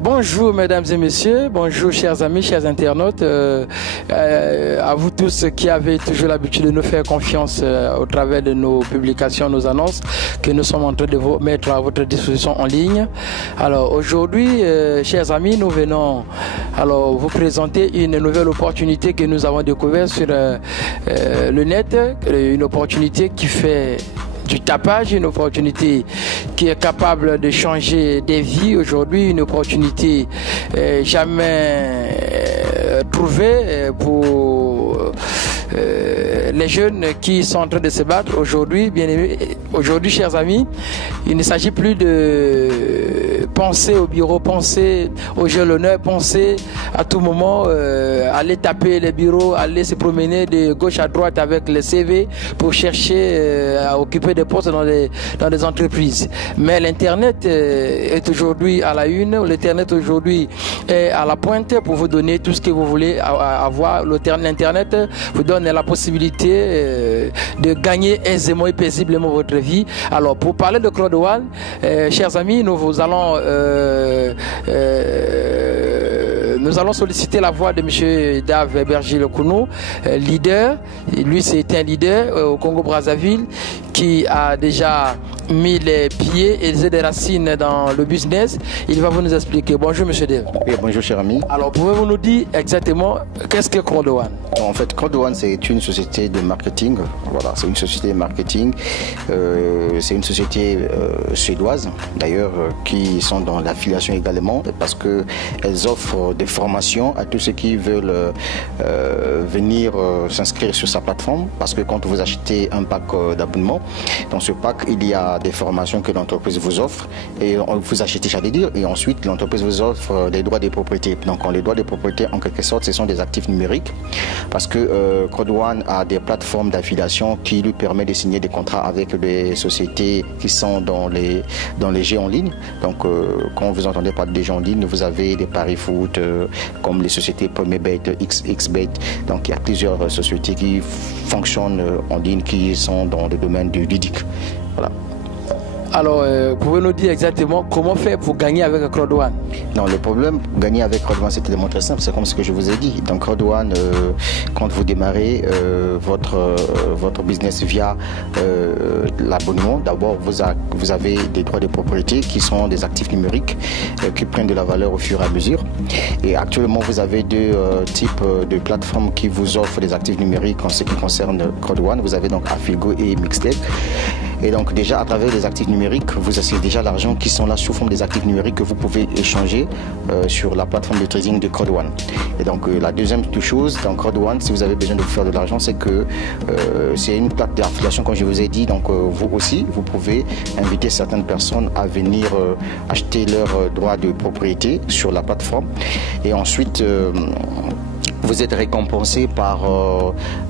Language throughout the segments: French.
Bonjour mesdames et messieurs, bonjour chers amis, chers internautes, à vous tous qui avez toujours l'habitude de nous faire confiance au travers de nos publications, nos annonces que nous sommes en train de vous mettre à votre disposition en ligne. Alors aujourd'hui, chers amis, nous venons vous présenter une nouvelle opportunité que nous avons découverte sur le net, une opportunité qui fait du tapage, une opportunité qui est capable de changer des vies aujourd'hui, une opportunité jamais trouvée pour les jeunes qui sont en train de se battre aujourd'hui. Bien aimé, aujourd'hui, chers amis, il ne s'agit plus de penser au bureau, penser au jalonneur, penser à tout moment aller taper les bureaux, aller se promener de gauche à droite avec les CV pour chercher à occuper des postes dans des entreprises. Mais l'Internet est aujourd'hui à la une, l'Internet aujourd'hui est à la pointe pour vous donner tout ce que vous voulez avoir. L'Internet vous donne la possibilité de gagner aisément et paisiblement votre vie. Alors pour parler de Claude One, chers amis, nous allons solliciter la voix de M. Dave Berger-Lekounou, leader. Lui, c'est un leader au Congo-Brazzaville qui a déjà mis les pieds et des racines dans le business. Il va vous nous expliquer. Bonjour, M. Dave. Oui, bonjour, cher ami. Alors, pouvez-vous nous dire exactement qu'est-ce que Claude One? En fait, Claude One, c'est une société de marketing. Voilà, c'est une société de marketing. C'est une société suédoise, d'ailleurs, qui sont dans l'affiliation également, parce qu'elles offrent des formations à tous ceux qui veulent venir s'inscrire sur sa plateforme. Parce que quand vous achetez un pack d'abonnement, dans ce pack, il y a des formations que l'entreprise vous offre et vous achetez, j'allais dire, et ensuite l'entreprise vous offre des droits de propriété. Donc les droits de propriété, en quelque sorte, ce sont des actifs numériques parce que Claude One a des plateformes d'affiliation qui lui permettent de signer des contrats avec des sociétés qui sont dans les jeux en ligne. Donc quand vous entendez parler des jeux en ligne, vous avez des paris foot comme les sociétés PremierBet, XBet. Donc il y a plusieurs sociétés qui fonctionnent en ligne qui sont dans le domaine du ludique. Voilà. Alors, pouvez-vous nous dire exactement comment faire pour gagner avec Claude One? Non, le problème, gagner avec Claude One, c'était tellement très simple, c'est comme ce que je vous ai dit. Donc, Claude One, quand vous démarrez votre business via l'abonnement, d'abord, vous avez des droits de propriété qui sont des actifs numériques qui prennent de la valeur au fur et à mesure. Et actuellement, vous avez deux types de plateformes qui vous offrent des actifs numériques en ce qui concerne Claude One. Vous avez donc Afilgo et Mixtec. Et donc déjà à travers les actifs numériques, vous avez déjà l'argent qui sont là sous forme des actifs numériques que vous pouvez échanger sur la plateforme de trading de Claude One. Et donc la deuxième chose dans Claude One, si vous avez besoin de vous faire de l'argent, c'est que c'est une plateforme d'affiliation comme je vous ai dit. Donc vous aussi, vous pouvez inviter certaines personnes à venir acheter leurs droits de propriété sur la plateforme. Et ensuite vous êtes récompensé par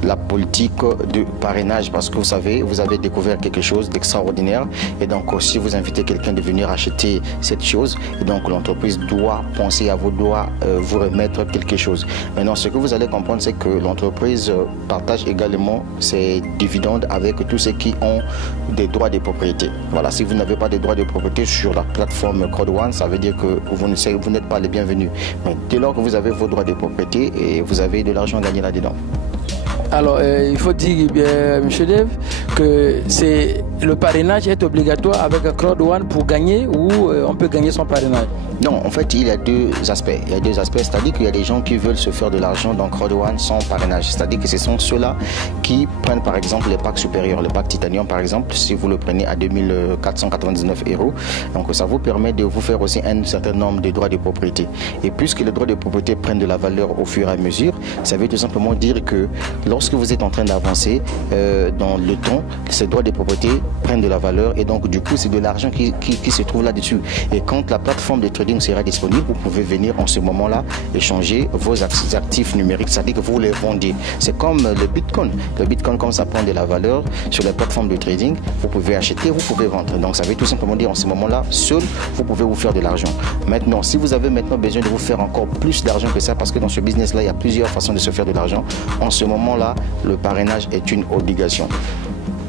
la politique de parrainage parce que vous savez, vous avez découvert quelque chose d'extraordinaire et donc si vous invitez quelqu'un de venir acheter cette chose, et donc l'entreprise doit penser à vous, doit vous remettre quelque chose. Maintenant, ce que vous allez comprendre, c'est que l'entreprise partage également ses dividendes avec tous ceux qui ont des droits de propriété. Voilà, si vous n'avez pas de droits de propriété sur la plateforme Claude One, ça veut dire que vous n'êtes pas les bienvenus. Mais dès lors que vous avez vos droits de propriété, et vous avez de l'argent gagné là-dedans. Alors, il faut dire, M. Dave, que le parrainage est obligatoire avec Claude One pour gagner ou on peut gagner son parrainage? Non, en fait, il y a deux aspects. Il y a deux aspects, c'est-à-dire qu'il y a des gens qui veulent se faire de l'argent dans Claude One sans parrainage. C'est-à-dire que ce sont ceux-là qui prennent par exemple les packs supérieurs. Le pack Titanium, par exemple, si vous le prenez à 2499 €, donc ça vous permet de vous faire aussi un certain nombre de droits de propriété. Et puisque les droits de propriété prennent de la valeur au fur et à mesure, ça veut tout simplement dire que lorsque vous êtes en train d'avancer dans le temps, ces droits de propriété prennent de la valeur et donc du coup c'est de l'argent qui se trouve là-dessus. Et quand la plateforme de trading sera disponible, vous pouvez venir en ce moment-là échanger vos actifs numériques, c'est-à-dire que vous les vendez. C'est comme le Bitcoin. Le Bitcoin, comme ça prend de la valeur sur la plateforme de trading, vous pouvez acheter, vous pouvez vendre. Donc ça veut tout simplement dire en ce moment-là, seul, vous pouvez vous faire de l'argent. Maintenant, si vous avez maintenant besoin de vous faire encore plus d'argent que ça, parce que dans ce business-là, il y a plusieurs façons de se faire de l'argent, en ce moment-là, le parrainage est une obligation.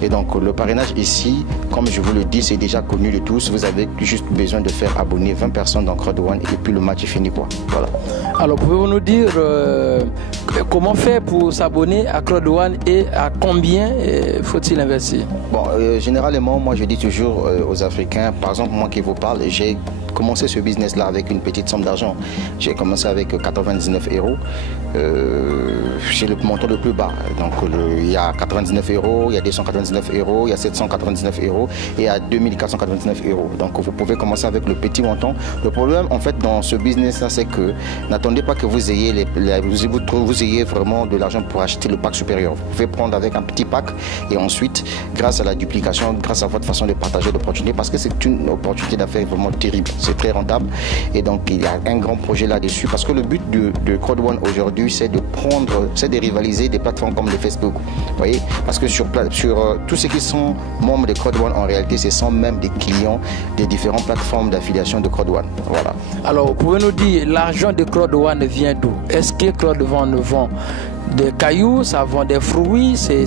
Et donc le parrainage ici, comme je vous le dis, c'est déjà connu de tous. Vous avez juste besoin de faire abonner 20 personnes dans Crowd One et puis le match est fini, quoi. Voilà. Alors pouvez-vous nous dire comment faire pour s'abonner à Crowd One et à combien faut-il investir? Bon, généralement, moi je dis toujours aux Africains, par exemple moi qui vous parle, j'ai commencé ce business-là avec une petite somme d'argent. J'ai commencé avec 99 €. C'est le montant le plus bas. Donc il y a 99 €, il y a 299 €, il y a 799 € et à 2499 €. Donc vous pouvez commencer avec le petit montant. Le problème en fait dans ce business-là, c'est que n'attendez pas que vous ayez, vous ayez vraiment de l'argent pour acheter le pack supérieur. Vous pouvez prendre avec un petit pack et ensuite, grâce à la duplication, grâce à votre façon de partager l'opportunité, parce que c'est une opportunité d'affaires vraiment terrible. C'est très rentable et donc il y a un grand projet là-dessus parce que le but de Crowd One aujourd'hui, c'est de rivaliser des plateformes comme le Facebook. Vous voyez, parce que sur tous ceux qui sont membres de Crowd One, en réalité, ce sont même des clients des différentes plateformes d'affiliation de Crowd One. Voilà. Alors, pouvez-nous dire, l'argent de Crowd One vient d'où? Est-ce que Crowd One vend des cailloux, ça vend des fruits, c'est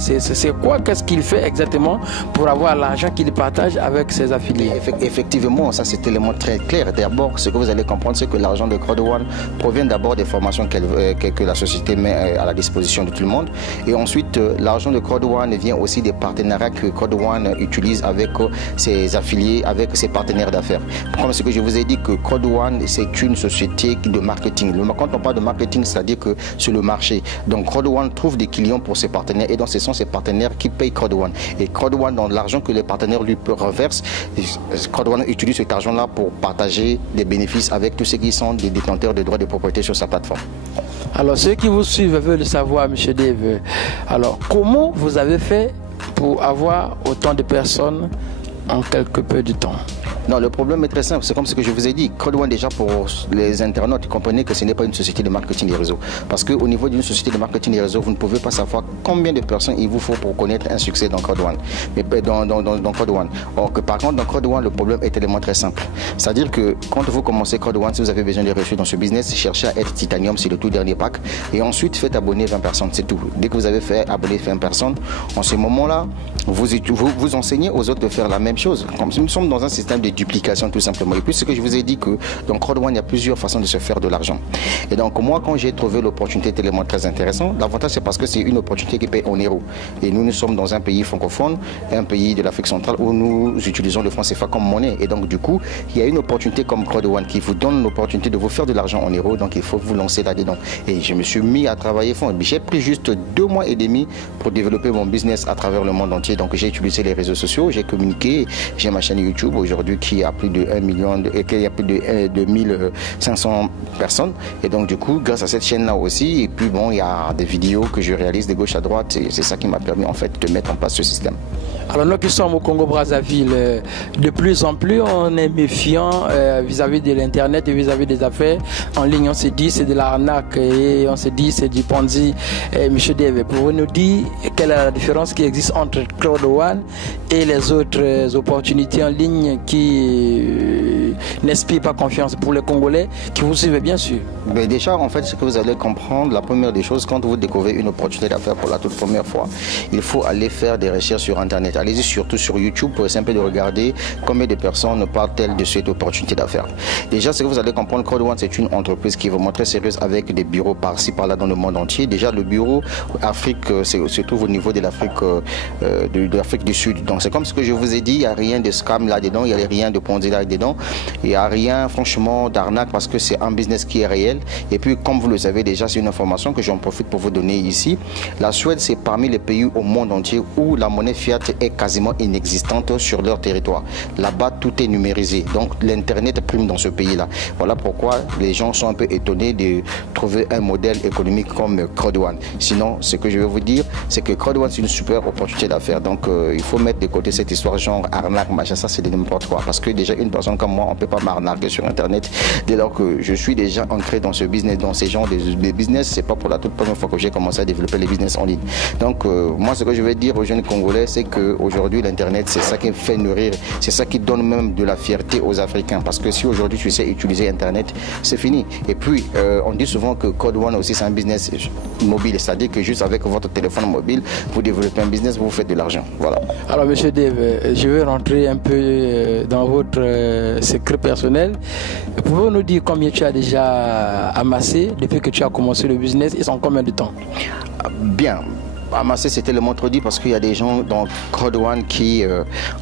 quoi? Qu'est-ce qu'il fait exactement pour avoir l'argent qu'il partage avec ses affiliés? Effectivement, ça c'est un élément très clair. D'abord, ce que vous allez comprendre, c'est que l'argent de Crowd One provient d'abord des formations que la société met à la disposition de tout le monde. Et ensuite, l'argent de Crowd One vient aussi des partenariats que Crowd One utilise avec ses affiliés, avec ses partenaires d'affaires. Comme ce que je vous ai dit, que Crowd One, c'est une société de marketing. Quand on parle de marketing, c'est-à-dire que sur le marché. Donc, Crowd One trouve des clients pour ses partenaires et donc ce sont ses partenaires qui payent Crowd One. Et Crowd One, dans l'argent que les partenaires lui reversent, Crowd One utilise cet argent-là pour partager des bénéfices avec tous ceux qui sont des détenteurs de droits de propriété sur sa plateforme. Alors ceux qui vous suivent veulent savoir, M. Dave, alors comment vous avez fait pour avoir autant de personnes en quelque peu de temps? Non, le problème est très simple. C'est comme ce que je vous ai dit. Crowd One, déjà pour les internautes, comprenez que ce n'est pas une société de marketing des réseaux. Parce qu'au niveau d'une société de marketing des réseaux, vous ne pouvez pas savoir combien de personnes il vous faut pour connaître un succès dans Crowd One. Mais dans Crowd One. Or que par contre, dans Crowd One, le problème est tellement très simple. C'est-à-dire que quand vous commencez Crowd One, si vous avez besoin de réussir dans ce business, cherchez à être Titanium, c'est le tout dernier pack. Et ensuite, faites abonner 20 personnes, c'est tout. Dès que vous avez fait abonner 20 personnes, en ce moment-là, vous enseignez aux autres de faire la même chose. Comme nous sommes dans un système de duplication tout simplement. Et puis ce que je vous ai dit que dans Crowd One, il y a plusieurs façons de se faire de l'argent. Et donc moi, quand j'ai trouvé l'opportunité tellement très intéressant, l'avantage c'est parce que c'est une opportunité qui paye en euros. Et nous sommes dans un pays francophone, un pays de l'Afrique centrale où nous utilisons le franc CFA comme monnaie. Et donc du coup, il y a une opportunité comme Crowd One qui vous donne l'opportunité de vous faire de l'argent en euros. Donc il faut vous lancer là-dedans. Et je me suis mis à travailler fort. J'ai pris juste 2 mois et demi pour développer mon business à travers le monde entier. Donc j'ai utilisé les réseaux sociaux, j'ai communiqué, j'ai ma chaîne YouTube aujourd'hui qui a plus de 1 million et qu'il y a plus de 1500 personnes. Et donc du coup, grâce à cette chaîne-là aussi, et puis bon, il y a des vidéos que je réalise de gauche à droite, et c'est ça qui m'a permis en fait de mettre en place ce système. Alors nous qui sommes au Congo-Brazzaville, de plus en plus on est méfiant vis-à-vis de l'internet et vis-à-vis des affaires en ligne. On se dit c'est de l'arnaque et on se dit c'est du Ponzi. Monsieur Dave, pouvez-vous nous dire quelle est la différence qui existe entre Crowd One et les autres opportunités en ligne qui n'inspirent pas confiance pour les Congolais qui vous suivent bien sûr? Mais déjà en fait ce que vous allez comprendre, la première des choses, quand vous découvrez une opportunité d'affaires pour la toute première fois, il faut aller faire des recherches sur internet. Allez-y surtout sur YouTube pour essayer de regarder combien de personnes parlent-elles de cette opportunité d'affaires. Déjà, ce que vous allez comprendre, Crowd One, c'est une entreprise qui est vraiment très sérieuse avec des bureaux par-ci, par-là dans le monde entier. Déjà, le bureau Afrique se trouve au niveau de l'Afrique du Sud. Donc, c'est comme ce que je vous ai dit, il n'y a rien de scam là-dedans, il n'y a rien de Ponzi là-dedans, il n'y a rien, franchement, d'arnaque parce que c'est un business qui est réel. Et puis, comme vous le savez déjà, c'est une information que j'en profite pour vous donner ici. La Suède, c'est parmi les pays au monde entier où la monnaie fiat est quasiment inexistante sur leur territoire. Là-bas, tout est numérisé. Donc, l'Internet prime dans ce pays-là. Voilà pourquoi les gens sont un peu étonnés de trouver un modèle économique comme Crowd One. Sinon, ce que je vais vous dire, c'est que Crowd One, c'est une super opportunité d'affaires. Donc, il faut mettre de côté cette histoire genre arnaque, machin, ça, c'est de n'importe quoi. Parce que déjà, une personne comme moi, on ne peut pas m'arnaquer sur Internet. Dès lors que je suis déjà ancré dans ce business, dans ces genres de business, c'est pas pour la toute première fois que j'ai commencé à développer les business en ligne. Donc moi, ce que je vais dire aux jeunes Congolais, c'est qu'aujourd'hui, l'Internet, c'est ça qui fait nourrir, c'est ça qui donne même de la fierté aux Africains. Parce que si aujourd'hui tu sais utiliser Internet, c'est fini. Et puis, on dit souvent que Code One aussi, c'est un business mobile. C'est-à-dire que juste avec votre téléphone mobile, vous développez un business, vous faites de l'argent. Voilà. Alors, Monsieur Dave, je vais rentrer un peu dans votre secret personnel. Pouvez-vous nous dire combien tu as déjà amassé depuis que tu as commencé le business et en combien de temps? Bien. Amasser, c'était le mot trop dit parce qu'il y a des gens dans Code One qui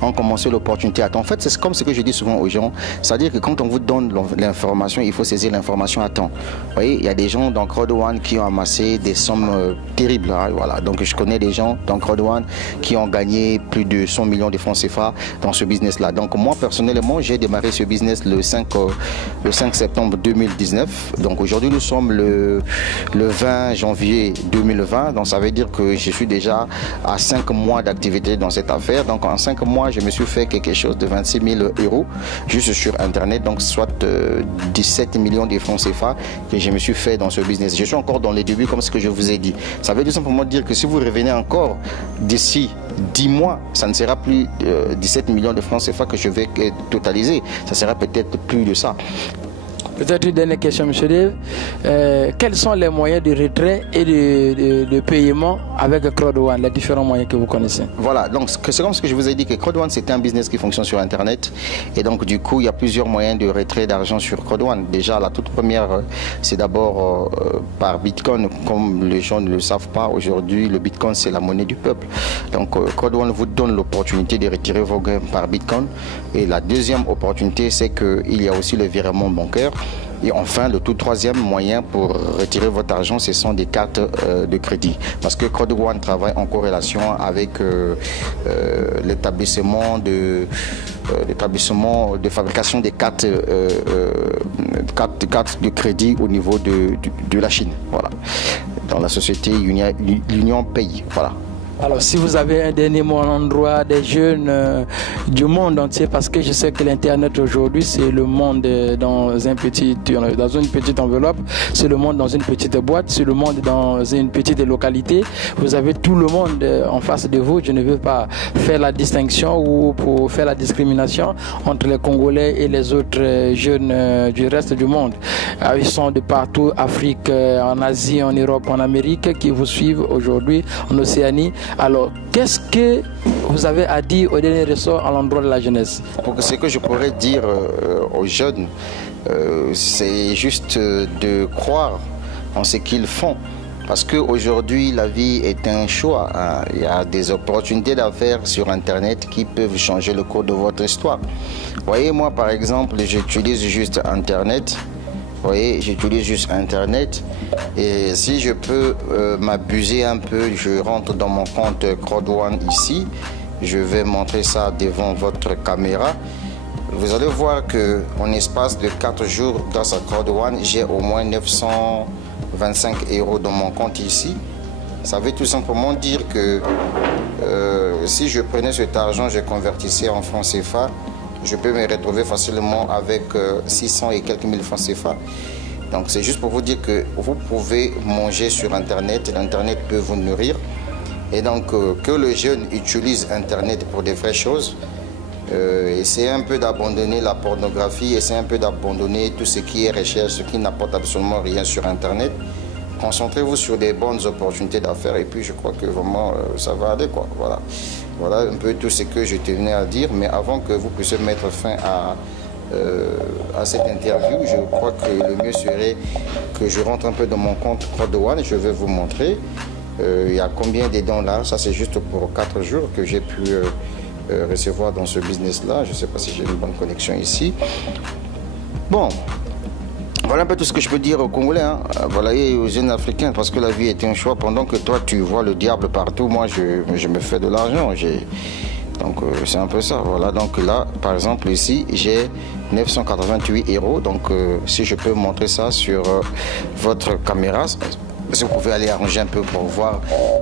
ont commencé l'opportunité à temps. En fait, c'est comme ce que je dis souvent aux gens, c'est-à-dire que quand on vous donne l'information, il faut saisir l'information à temps. Vous voyez, il y a des gens dans Code One qui ont amassé des sommes terribles. Hein, voilà. Donc, je connais des gens dans Code One qui ont gagné plus de 100 millions de francs CFA dans ce business-là. Donc, moi, personnellement, j'ai démarré ce business le 5 septembre 2019. Donc, aujourd'hui, nous sommes le 20 janvier 2020. Donc, ça veut dire que je suis déjà à 5 mois d'activité dans cette affaire. Donc en 5 mois, je me suis fait quelque chose de 26 000 euros juste sur Internet, donc soit 17 millions de francs CFA que je me suis fait dans ce business. Je suis encore dans les débuts comme ce que je vous ai dit. Ça veut tout simplement dire que si vous revenez encore d'ici 10 mois, ça ne sera plus 17 millions de francs CFA que je vais totaliser. Ça sera peut-être plus de ça. Peut-être une dernière question, M. Dave. Quels sont les moyens de retrait et de paiement avec Code One, les différents moyens que vous connaissez? Voilà, donc c'est comme ce que je vous ai dit que Code One, c'est un business qui fonctionne sur Internet. Et donc, du coup, il y a plusieurs moyens de retrait d'argent sur Code One. Déjà, la toute première, c'est d'abord par Bitcoin. Comme les gens ne le savent pas, aujourd'hui, le Bitcoin, c'est la monnaie du peuple. Donc, Code One vous donne l'opportunité de retirer vos gains par Bitcoin. Et la deuxième opportunité, c'est qu'il y a aussi le virement bancaire. Et enfin, le tout troisième moyen pour retirer votre argent, ce sont des cartes de crédit. Parce que Code One travaille en corrélation avec l'établissement de fabrication des cartes de crédit au niveau de la Chine. Voilà. Dans la société l'Union Pays. Voilà. Alors, si vous avez un dernier mot à l'endroit des jeunes du monde entier, parce que je sais que l'Internet aujourd'hui, c'est le monde dans une petite enveloppe, c'est le monde dans une petite boîte, c'est le monde dans une petite localité. Vous avez tout le monde en face de vous. Je ne veux pas faire la distinction ou pour faire la discrimination entre les Congolais et les autres jeunes du reste du monde. Ils sont de partout, Afrique, en Asie, en Europe, en Amérique, qui vous suivent aujourd'hui, en Océanie. Alors, qu'est-ce que vous avez à dire au dernier ressort à l'endroit de la jeunesse? Ce que je pourrais dire aux jeunes, c'est juste de croire en ce qu'ils font. Parce qu'aujourd'hui, la vie est un choix. Hein. Il y a des opportunités d'affaires sur Internet qui peuvent changer le cours de votre histoire. Vous voyez, moi, par exemple, j'utilise juste Internet. Vous voyez, j'utilise juste Internet et si je peux m'abuser un peu, je rentre dans mon compte Code One ici. Je vais montrer ça devant votre caméra. Vous allez voir qu'en espace de 4 jours grâce à Code One, j'ai au moins 925 euros dans mon compte ici. Ça veut tout simplement dire que si je prenais cet argent, je convertissais en francs CFA, je peux me retrouver facilement avec 600 et quelques mille francs CFA. Donc c'est juste pour vous dire que vous pouvez manger sur Internet, l'Internet peut vous nourrir. Et donc que le jeune utilise Internet pour des vraies choses, essayez un peu d'abandonner la pornographie, essayez un peu d'abandonner tout ce qui est recherche, ce qui n'apporte absolument rien sur Internet. Concentrez-vous sur des bonnes opportunités d'affaires et puis je crois que vraiment ça va aller, quoi. Voilà. Voilà un peu tout ce que je tenais à dire, mais avant que vous puissiez mettre fin à cette interview, je crois que le mieux serait que je rentre un peu dans mon compte Code One et je vais vous montrer il y a combien de dons là. Ça c'est juste pour 4 jours que j'ai pu recevoir dans ce business là. Je ne sais pas si j'ai une bonne connexion ici. Bon. Voilà un peu tout ce que je peux dire aux Congolais, hein. Voilà, et aux jeunes Africains, parce que la vie est un choix. Pendant que toi, tu vois le diable partout, moi, je me fais de l'argent. Donc, c'est un peu ça. Voilà, donc là, par exemple, ici, j'ai 988 euros. Donc, si je peux montrer ça sur votre caméra, si vous pouvez aller arranger un peu pour voir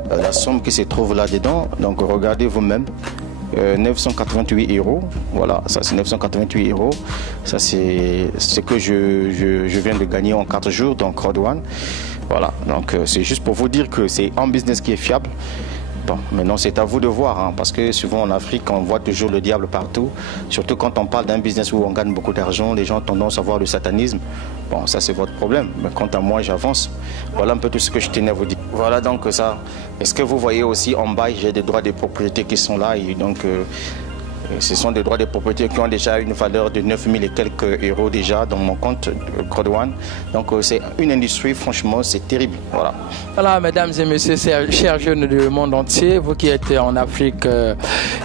la somme qui se trouve là-dedans. Donc, regardez vous-même. 988 €. Voilà, ça c'est 988 €. Ça c'est ce que je viens de gagner en 4 jours dans Crowd One. Voilà, donc c'est juste pour vous dire que c'est un business qui est fiable. Bon, maintenant c'est à vous de voir, hein, parce que souvent en Afrique on voit toujours le diable partout, surtout quand on parle d'un business où on gagne beaucoup d'argent, les gens ont tendance à voir le satanisme. Bon, ça c'est votre problème, mais quant à moi j'avance. Voilà un peu tout ce que je tenais à vous dire. Voilà donc ça. Est-ce que vous voyez aussi en bas, j'ai des droits de propriété qui sont là, et donc ce sont des droits de propriété qui ont déjà une valeur de 9 000 et quelques euros déjà dans mon compte Crowd One. Donc c'est une industrie, franchement, c'est terrible. Voilà. Voilà, mesdames et messieurs, chers jeunes du monde entier, vous qui êtes en Afrique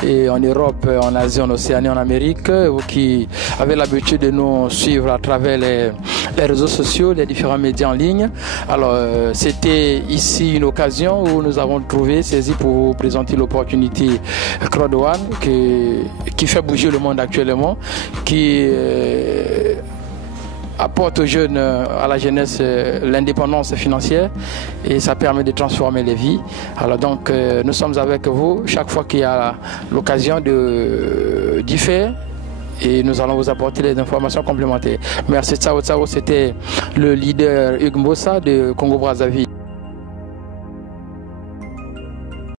et en Europe, en Asie, en Océanie, en Amérique, vous qui avez l'habitude de nous suivre à travers les réseaux sociaux, les différents médias en ligne. Alors, c'était ici une occasion où nous avons saisi pour vous présenter l'opportunité Crowd One qui fait bouger le monde actuellement, qui apporte aux jeunes, à la jeunesse, l'indépendance financière, et ça permet de transformer les vies. Alors donc, nous sommes avec vous chaque fois qu'il y a l'occasion d'y faire, et nous allons vous apporter les informations complémentaires. Merci. Ciao, ciao. C'était le leader Hugues Mbossa de Congo-Brazzaville.